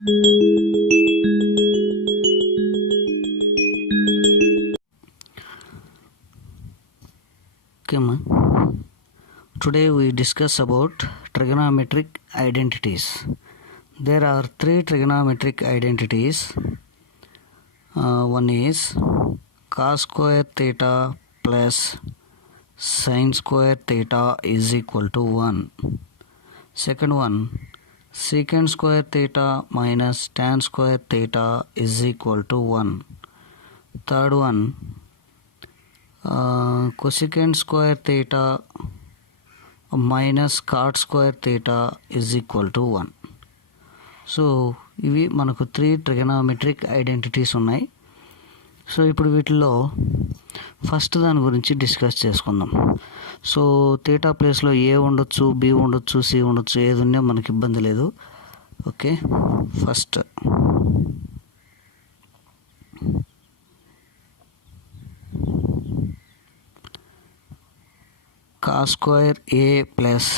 Today we discuss about trigonometric identities. There are three trigonometric identities. One is cos square theta plus sin square theta is equal to 1. Second one, secant square theta minus tan square theta is equal to 1. Third one, cosecant square theta minus cot square theta is equal to 1. So ఇవి మనకు 3 trigonometric identities ఉన్నాయి. So ఇప్పుడు వీటిలో first దాని గురించి discuss చేసుకుందాం. So theta ప్లేస్లో ఏ ఉండొచ్చు, బి ఉండొచ్చు, సి ఉండొచ్చు, ఏది ఉన్నా మనకి ఇబ్బంది లేదు. Okay, first cos square A plus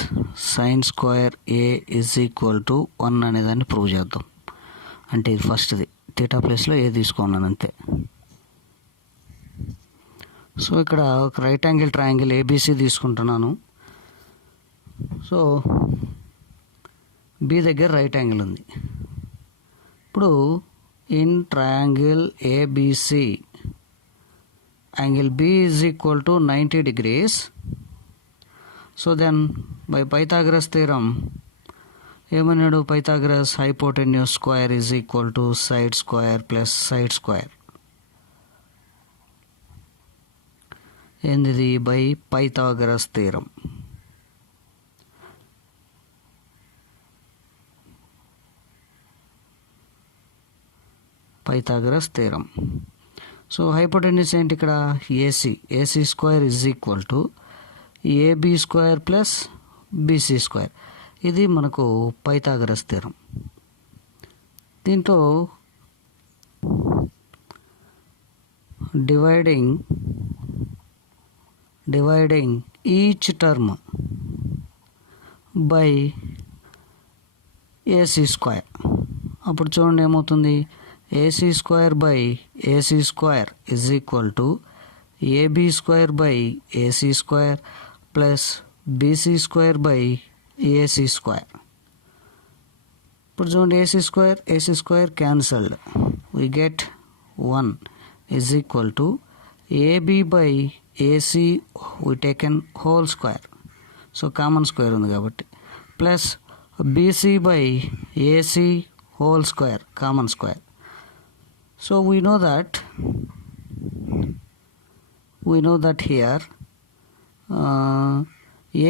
sine square A is equal to 1 అనేదాన్ని ప్రూవ్ చేద్దాం. అంటే ఇది ఫస్ట్ది, థీటా ప్లేస్లో ఏ తీసుకున్నాను అంతే. సో ఇక్కడ ఒక రైట్ యాంగిల్ ట్రయాంగిల్ ఏబీసీ తీసుకుంటున్నాను. సో బి దగ్గర రైట్ యాంగిల్ ఉంది. ఇప్పుడు in triangle ABC angle B is equal to 90 degrees. So then by Pythagoras theorem ఏమన్నాడు? Pythagoras hypotenuse square is equal to side square plus side square. ఏంది? By Pythagoras theorem. Pythagoras theorem. So hypotenuse ఏంటి ఇక్కడ? AC. AC square is equal to AB square plus BC square. ఇది మనకు Pythagoras theorem. దీంట్లో dividing each term by AC square. అప్పుడు చూడండి ఏమవుతుంది? AC square by AC square is equal to AB square by AC square plus BC square by AC square. ఇప్పుడు చూడండి, AC square cancelled. We get 1 is equal to AB by AC we taken whole square. So common square ఉంది కాబట్టి, plus BC by AC whole square common square. So we know that here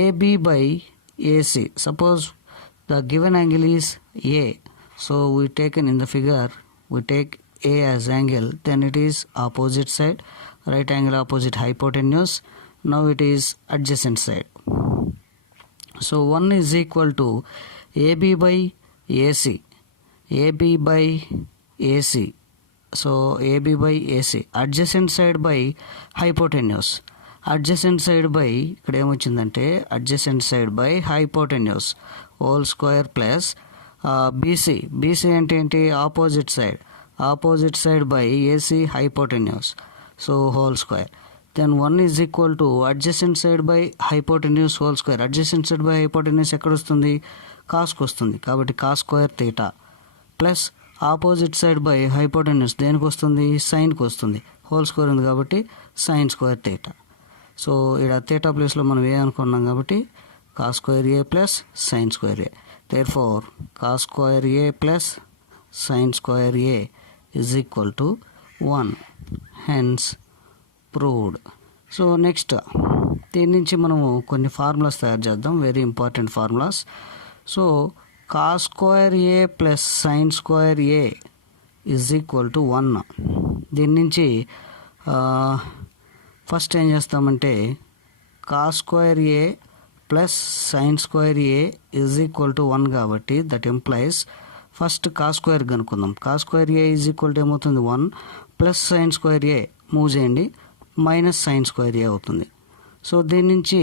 AB by AC. Suppose the given angle is A. So we taken in the figure, we take A as angle, then it is opposite side, right angle opposite hypotenuse. Now it is adjacent side. So 1 is equal to AB by AC. AB by AC. So AB by AC. Adjacent side by hypotenuse. Adjacent side by ఇక్కడ ఏమొచ్చిందంటే adjacent side by hypotenuse whole square plus BC అంటే ఏంటి? Opposite side by AC hypotenuse. So whole square. Then 1 is equal to adjacent side by hypotenuse whole square. Adjacent side by hypotenuse ఎక్కడ వస్తుంది? కాస్కి వస్తుంది. కాబట్టి cos square theta plus opposite side by hypotenuse దేనికి వస్తుంది? సైన్కి వస్తుంది. హోల్ స్క్వేర్ ఉంది కాబట్టి సైన్ స్క్వేర్ థీటా. సో ఇక్కడ థీటా ప్లేస్లో మనం ఏ అనుకున్నాం కాబట్టి cos square A plus sine square A. Therefore cos square A plus sine square A is equal to 1. Hence proved. So next దీని నుంచి మనము కొన్ని ఫార్ములాస్ తయారు చేద్దాం, very important formulas. So cos square A plus sine square A is equal to 1. దీని నుంచి first ఏం చేస్తామంటే cos square A plus sine square A is equal to 1 కాబట్టి that employees first cos square కనుక్కుందాం. Cos square A is equal to ఏమవుతుంది? 1 plus sine square ఏ move చేయండి, minus sign square ఏ అవుతుంది. So దీని నుంచి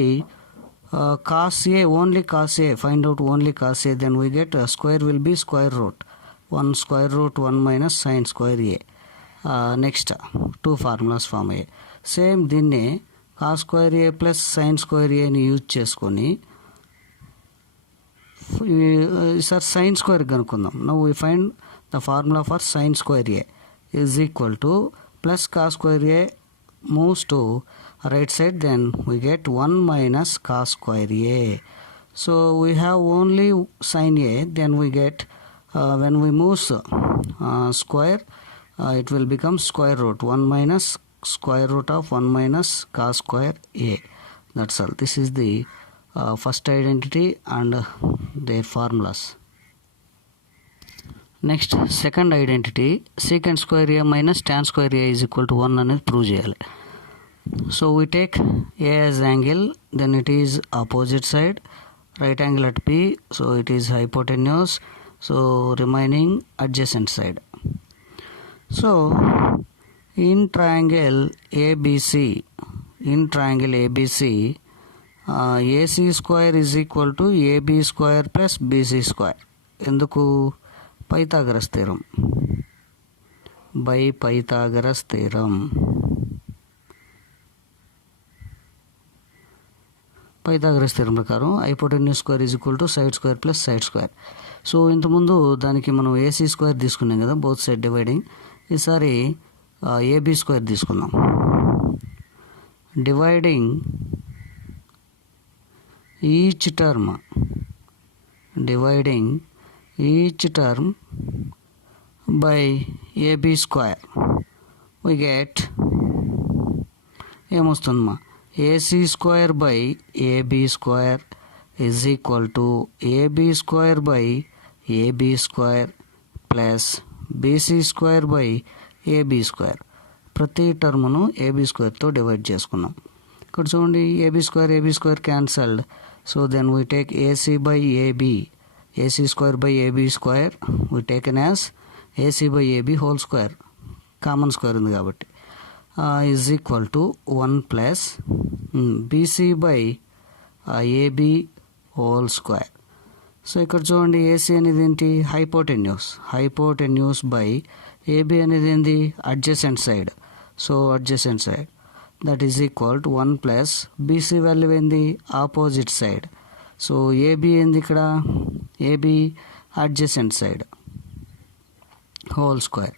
cos A, only cos A, find out only cos A, then we get square will be square root. 1 square root 1 minus sin square a. Next 2 formulas form అయ్యాయి. Same దీన్నే cos square A plus sine square ఏని use చేసుకొని ఈసారి sine square కనుక్కుందాం. Now we find the formula for sine square A is equal to plus cos square A moves to right side, then we get 1 minus cos square a. So we have only sin a, then we get when we move square, it will become square root 1 minus square root of 1 minus cos square a. That's all. This is the first identity and their formulas. Next, second identity, secant square a minus tan square a is equal to 1 అనేది prove చేయాలి. So we take a as angle, then it is opposite side, right angle at P, so it is hypotenuse, so remaining adjacent side. So in triangle ABC, AC square is equal to AB square plus BC square. ఎందుకు? Pythagoras theorem, by Pythagoras theorem. Pythagoras theorem ప్రకారం hypotenuse square is equal to side square plus side square. So ఇంతకుముందు దానికి మనం AC square తీసుకున్నాం కదా, both side dividing. ఈసారి AB square తీసుకుందాం. Dividing each term by AB square we get ఏమొస్తుందమ్మా, AC square by AB square is equal to AB square by AB square plus BC square by AB square. ప్రతి టర్మ్ను AB స్క్వేర్తో divide చేసుకున్నాం. ఇక్కడ చూడండి, AB square cancelled. So then we take AC by AB, AC square by AB square we taken as AC by AB whole square, common square ఉంది కాబట్టి, is equal to 1 plus BC by AB whole square. So ఇక్కడ చూడండి, AC అనేది ఏంటి, hypotenuse by AB అనేది ఏంటి, adjacent side. So adjacent side that is equal to 1 plus BC value ఏంది, opposite side. So AB ఏంది ఇక్కడ, AB adjacent side whole square.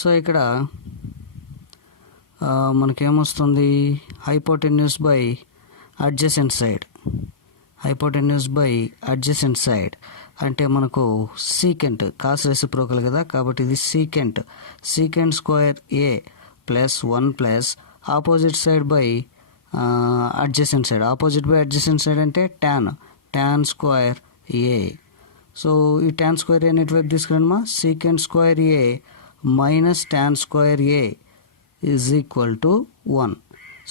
So ఇక్కడ మనకేమొస్తుంది, హైపోటెన్యూస్ బై అడ్జసెంట్ సైడ్ అంటే మనకు సీకెంట్, కాస్ రెసిప్రోకల్ కదా, కాబట్టి ఇది secant square A plus 1 plus opposite side by adjacent side. Opposite by adjacent side అంటే tan square A. So ఈ tan square ఏ నెట్వైపు తీసుకురండి, secant square A minus tan square A is equal to 1.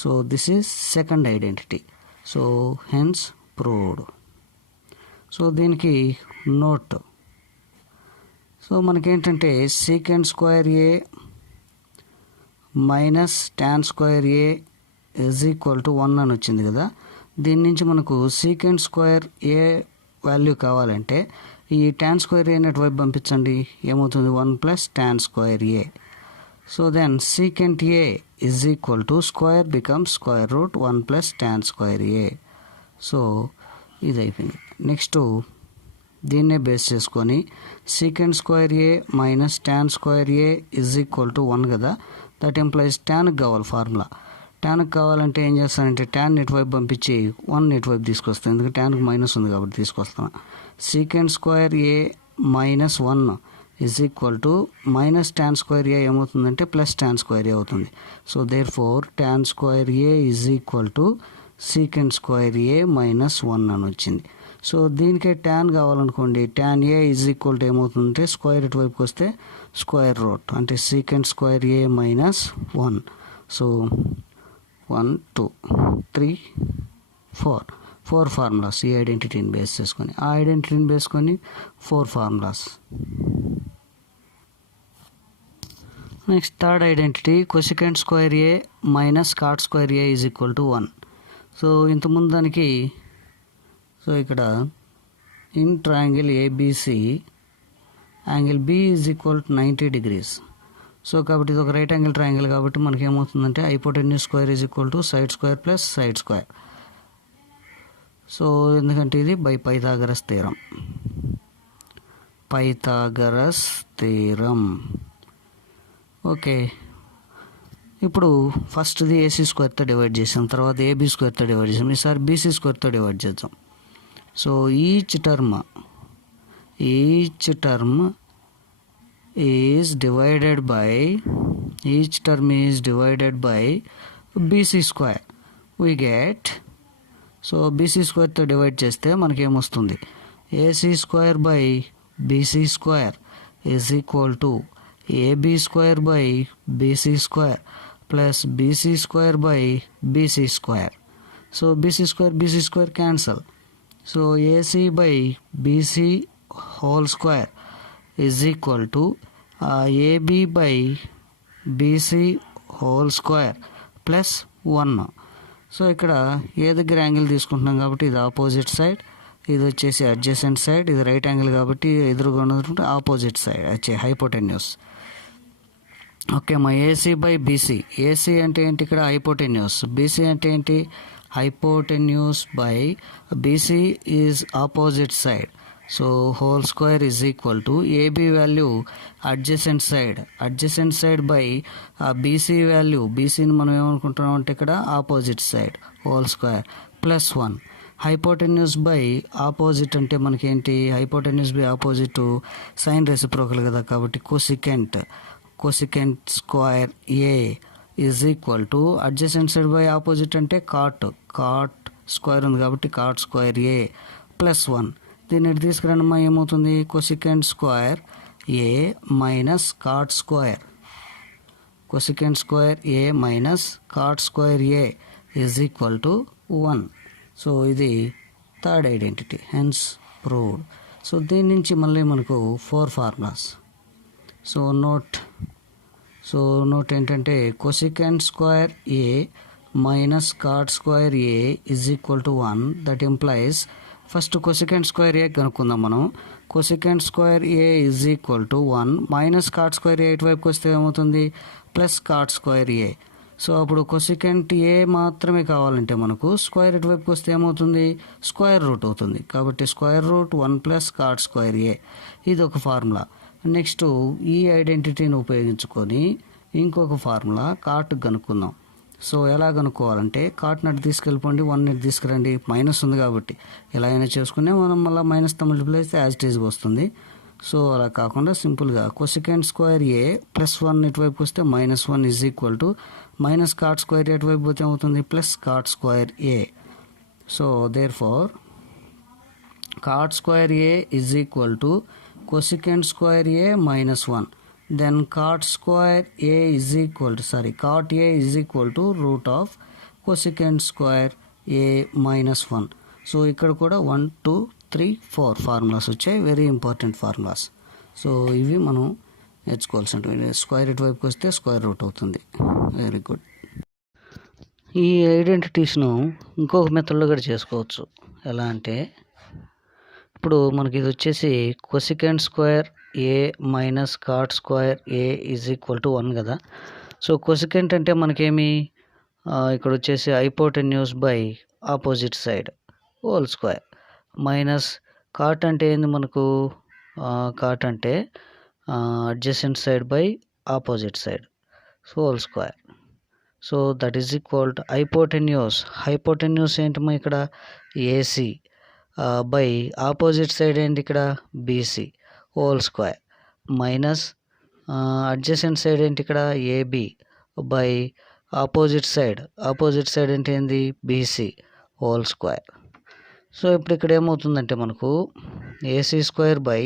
So this is second identity. So hence proved. So దీనికి note, so మనకేంటంటే secant square A minus tan square A is equal to 1 అని వచ్చింది కదా. దీని నుంచి మనకు secant square ఏ value కావాలంటే ఈ ట్యాన్ స్క్వేర్ ఏ నెట్వైపు పంపించండి, ఏమవుతుంది, 1 plus tan square A. So then secant A is equal to square becomes square root 1 plus tan square A. So ఇది అయిపోయింది. నెక్స్ట్ దీన్నే బేస్ చేసుకొని secant square A minus tan square A is equal to 1 కదా, that employees ట్యాన్కి కావాలి formula. ట్యాన్కి కావాలంటే ఏం చేస్తానంటే tan ఇటువైపు పంపించి 1 ఇటువైపు తీసుకొస్తాను, ఎందుకంటే ట్యాన్కి మైనస్ ఉంది కాబట్టి తీసుకొస్తాను. secant square A minus 1 is equal to minus tan square a ఏమవుతుందంటే ప్లస్ tan square a అవుతుంది. So therefore tan square a is equal to secant square a minus 1 అని వచ్చింది. సో దీనికే tan కావాలనుకోండి, tan a is equal to ఏమవుతుందంటే square ఇటువైపుకి వస్తే స్క్వేర్ రూట్ అంటే secant square a minus 1. So 1 2 3 4 formulas ఈ ఐడెంటిటీని బేస్ చేసుకొని, ఆ ఐడెంటిటీని బేస్ చేసుకొని 4 formulas. Next third identity cosecant square A minus cot square A is equal to 1. So ఇంతకుముందు దానికి, సో ఇక్కడ in triangle ABC angle B is equal to 90 degrees. So కాబట్టి ఇది ఒక రైట్ యాంగిల్ ట్రయాంగిల్ కాబట్టి మనకి ఏమవుతుందంటే hypotenuse square is equal to side square plus side square. So ఎందుకంటే ఇది by Pythagoras theorem. Pythagoras theorem. Okay, ఇప్పుడు ఫస్ట్ది ఏసీ స్క్వేర్తో డివైడ్ చేసాం, తర్వాత ఏబీ స్క్వేర్తో డివైడ్ చేసాం, ఈసారి బీసీ స్క్వేర్తో డివైడ్ చేద్దాం. So each term is divided by BC square. We get, so BC square తో డివైడ్ చేస్తే మనకి ఏమొస్తుంది, AC square by BC square is equal to AB square by BC square plus BC square by BC square. So BC square cancel. So AC by BC whole square is equal to AB by BC whole square plus 1. So ఇక్కడ ఏ దగ్గర angle తీసుకుంటున్నాం కాబట్టి ఇది opposite side, ఇది వచ్చేసి adjacent side, ఇది right angle కాబట్టి ఎదురుగా ఉన్నటువంటి ఆపోజిట్ సైడ్ వచ్చే హైపోటెన్యూస్. ఓకే, మా ఏసీ బై బీసీ. ఏసీ అంటే ఏంటి ఇక్కడ హైపోటెన్యూస్, బీసీ అంటే ఏంటి hypotenuse by BC is opposite side. So whole square is equal to AB value adjacent side by BC value, బీసీని మనం ఏమనుకుంటున్నాం అంటే ఇక్కడ opposite side whole square plus 1. Hypotenuse by opposite అంటే మనకేంటి, hypotenuse by opposite sine reciprocal కదా, కాబట్టి cosecant square A is equal to adjacent side by opposite అంటే కాట్ స్క్వేర్ ఉంది కాబట్టి కాట్ స్క్వేర్ ఏ ప్లస్ 1. దీన్ని తీసుకురానమ్మా ఏమవుతుంది, cosecant square A minus cot square A is equal to 1. So ఇది third identity, hence proved. So దీని నుంచి మళ్ళీ మనకు 4 ఫార్ములాస్. సో నోట్ ఏంటంటే cosecant square A minus cot square A is equal to 1. That implies first cosecant square A కనుక్కుందాం మనం. Cosecant square A is equal to 1 minus cot square A ఇటువైపుకి వస్తే ఏమవుతుంది, plus cot square A. So అప్పుడు cosecant ఏ మాత్రమే కావాలంటే మనకు square ఇటువైపుకి వస్తే ఏమవుతుంది, స్క్వేర్ రూట్ అవుతుంది. కాబట్టి square root 1 plus cot square A, ఇది ఒక ఫార్ములా. నెక్స్ట్ ఈ ఐడెంటిటీని ఉపయోగించుకొని ఇంకొక ఫార్ములా కాట్ కనుక్కుందాం. సో ఎలా కనుక్కోవాలంటే కాట్ నట్ తీసుకెళ్ళిపోండి, 1 నెట్ తీసుకురండి, మైనస్ ఉంది కాబట్టి ఎలా అయినా చేసుకునే మనం మళ్ళీ మైనస్తో మల్టిప్లై అయితే యాజ్ ఇట్ ఈజ్ వస్తుంది. సో అలా కాకుండా సింపుల్గా కొసికెంట్ స్క్వేర్ ఏ ప్లస్ 1 ఇటువైపు వస్తే -1 is equal to minus cot square A ఇటువైపు పోతే అవుతుంది plus cot square A. So therefore cot square A is equal to cosecant square A -1. Then cot square a is equal to cot a is equal to root of cosecant square a minus 1. So ఇక్కడ కూడా 1 2 3 4 formulas వచ్చాయి, very important formulas. So ఇవి మనం నేర్చుకోవాల్సినవి. Square ఇటువైపుకి వస్తే square root అవుతుంది. Very good. ఈ ఐడెంటిటీస్ను ఇంకొక మెథడ్లో కూడా చేసుకోవచ్చు. ఎలా అంటే ఇప్పుడు మనకి ఇది వచ్చేసి cosecant square A minus cot square A is equal to 1 కదా. సో కొసికెంట్ అంటే మనకేమి ఇక్కడ వచ్చేసి hypotenuse by opposite side whole square minus cot అంటే ఏంది మనకు, కాట్ అంటే adjacent side by opposite side whole square. So that is equal to hypotenuse ఏంటమ్మా ఇక్కడ ఏసీ బై ఆపోజిట్ సైడ్ ఏంటి ఇక్కడ BC whole square minus adjacent side ఏంటి ఇక్కడ ఏబి బై ఆపోజిట్ సైడ్ అంటే ఏంది బీసీ హోల్ స్క్వేర్. సో ఇప్పుడు ఇక్కడ ఏమవుతుందంటే మనకు AC square by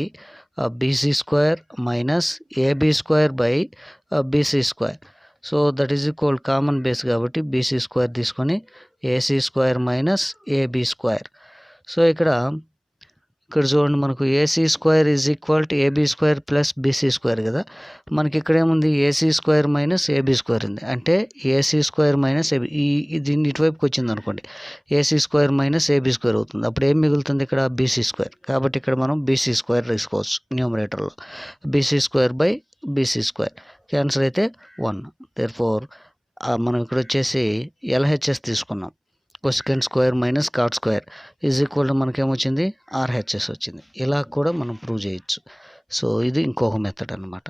BC square minus AB square by BC square. So that is equal common base కాబట్టి BC square తీసుకొని AC square minus AB square. So ఇక్కడ ఇక్కడ చూడండి మనకు AC square is equal to AB square plus BC square కదా. మనకి ఇక్కడ ఏముంది AC square minus AB square ఉంది. అంటే ఏసీ స్క్వేర్ మైనస్ ఏబీ దీన్ని ఇటువైపుకి వచ్చింది అనుకోండి, AC square minus AB square అవుతుంది. అప్పుడు ఏం మిగులుతుంది ఇక్కడ బీసీ స్క్వేర్. కాబట్టి ఇక్కడ మనం బీసీ స్క్వేర్ తీసుకోవచ్చు న్యూమరేటర్లో. BC square by BC square cancel అయితే 1. దేర్ఫోర్ మనం ఇక్కడ వచ్చేసి ఎల్హెచ్ఎస్ తీసుకున్నాం. Cosecant square minus cot square is equal to మనకేమొచ్చింది ఆర్హెచ్ఎస్ వచ్చింది. ఇలా కూడా మనం ప్రూవ్ చేయొచ్చు. సో ఇది ఇంకొక మెథడ్ అనమాట.